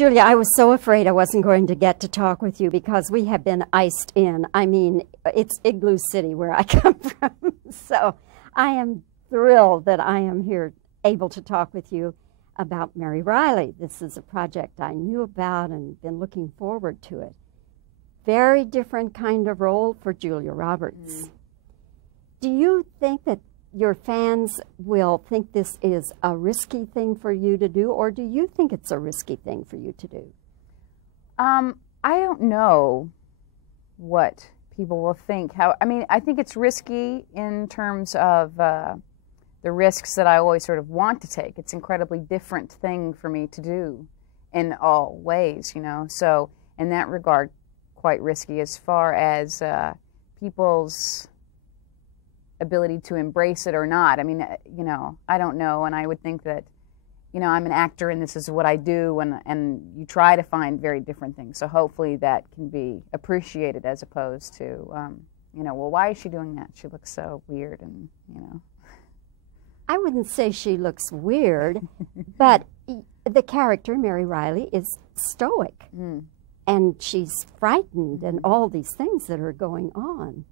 Julia, I was so afraid I wasn't going to get to talk with you because we have been iced in. I mean, it's Igloo City where I come from. So I am thrilled that I am here able to talk with you about Mary Riley. This is a project I knew about and been looking forward to it. Very different kind of role for Julia Roberts. Do you think that your fans will think this is a risky thing for you to do, or do you think it's a risky thing for you to do? I don't know what people will think. I mean, I think it's risky in terms of the risks that I always sort of want to take. It's an incredibly different thing for me to do in all ways, you know. So in that regard, quite risky. As far as people's ability to embrace it or not, I mean, you know, I don't know, and I would think that, you know, I'm an actor and this is what I do, and you try to find very different things. So hopefully that can be appreciated as opposed to, you know, well, why is she doing that? She looks so weird, and, you know. I wouldn't say she looks weird, but the character, Mary Riley, is stoic, and she's frightened and all these things that are going on.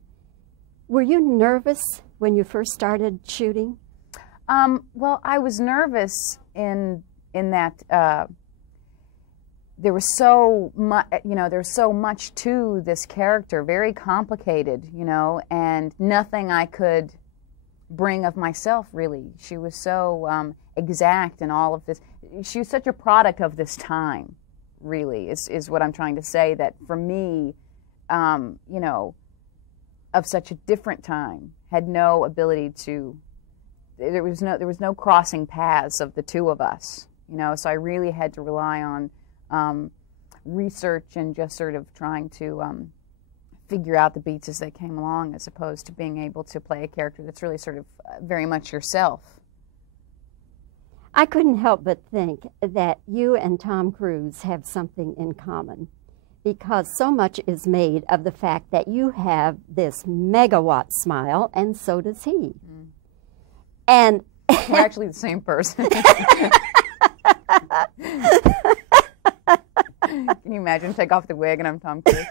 Were you nervous when you first started shooting? Well, I was nervous in that there was so much, you know, there's so much to this character, very complicated, you know, and nothing I could bring of myself, really. She was so exact in all of this. She was such a product of this time, really, is what I'm trying to say, that for me, you know, of such a different time, had no ability to, there was no crossing paths of the two of us, you know, so I really had to rely on research and just sort of trying to figure out the beats as they came along, as opposed to being able to play a character that's really sort of very much yourself. I couldn't help but think that you and Tom Cruise have something in common, because so much is made of the fact that you have this megawatt smile, and so does he. And we're actually the same person. Can you imagine? Take off the wig and I'm Tom Cruise.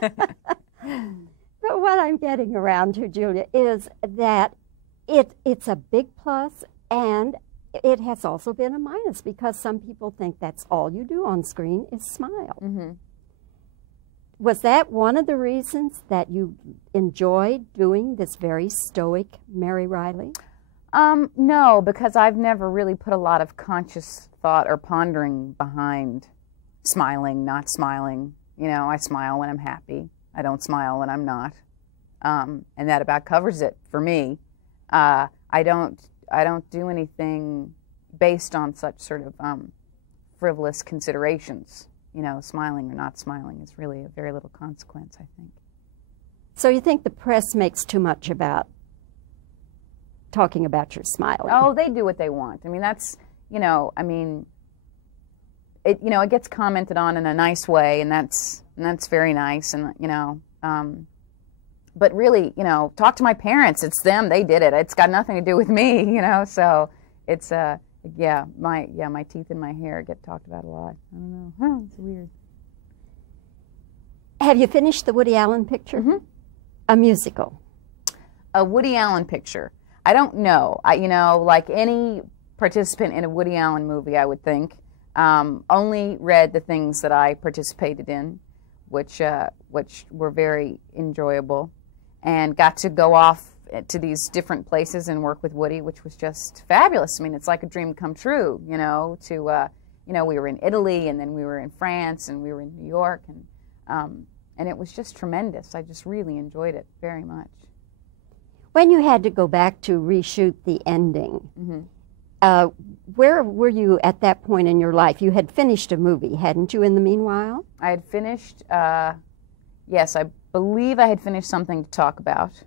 But what I'm getting around to, Julia, is that it's a big plus, and it has also been a minus, because some people think that's all you do on screen is smile. Was that one of the reasons that you enjoyed doing this very stoic Mary Riley? No, because I've never really put a lot of conscious thought or pondering behind smiling, not smiling. You know, I smile when I'm happy. I don't smile when I'm not. And that about covers it for me. I don't do anything based on such sort of frivolous considerations. You know, smiling or not smiling is really a very little consequence, I think. So you think the press makes too much about talking about your smiling? Oh, they do what they want. I mean, that's, you know, I mean, you know, it gets commented on in a nice way, and that's very nice, and, you know, but really, you know, talk to my parents. It's them. They did it. It's got nothing to do with me, you know, so it's, yeah, my teeth and my hair get talked about a lot. I don't know. It's weird. Have you finished the Woody Allen picture? A musical. A Woody Allen picture. I don't know. You know, like any participant in a Woody Allen movie, I would think, only read the things that I participated in, which were very enjoyable, and got to go off to these different places and work with Woody, which was just fabulous. I mean, it's like a dream come true, you know, to, you know, we were in Italy, and then we were in France, and we were in New York, and it was just tremendous. I just really enjoyed it very much. When you had to go back to reshoot the ending, where were you at that point in your life? You had finished a movie, hadn't you, in the meanwhile? I had finished, yes, I believe I had finished Something to Talk About.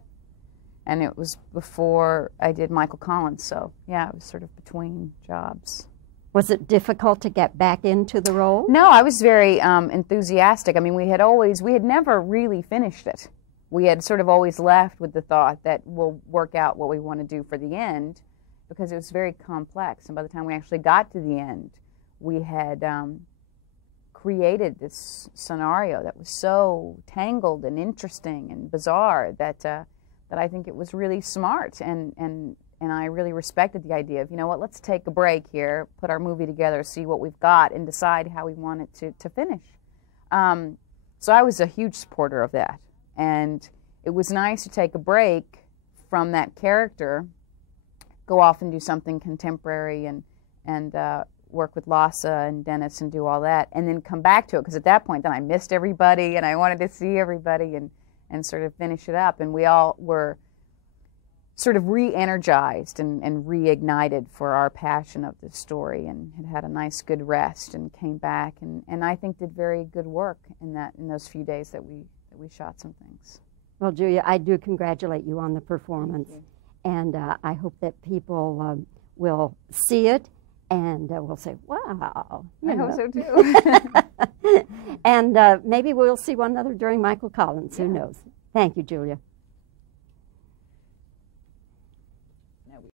And it was before I did Michael Collins, so yeah, it was sort of between jobs. Was it difficult to get back into the role? No, I was very enthusiastic. I mean, we had never really finished it. We had sort of always left with the thought that we'll work out what we want to do for the end, because it was very complex. And by the time we actually got to the end, we had created this scenario that was so tangled and interesting and bizarre that that I think it was really smart, and I really respected the idea of, you know what, let's take a break here, put our movie together, see what we've got, and decide how we want it to finish. So I was a huge supporter of that, and it was nice to take a break from that character, go off and do something contemporary, and work with Lassa and Dennis and do all that, and then come back to it, because at that point then I missed everybody and I wanted to see everybody and sort of finish it up, and we all were sort of re-energized and reignited for our passion of this story, and had a nice good rest and came back and I think did very good work in those few days that we shot some things. Well, Julia, I do congratulate you on the performance, and I hope that people will see it and will say, wow. I hope so too. And maybe we'll see one another during Michael Collins, who knows. Thank you, Julia.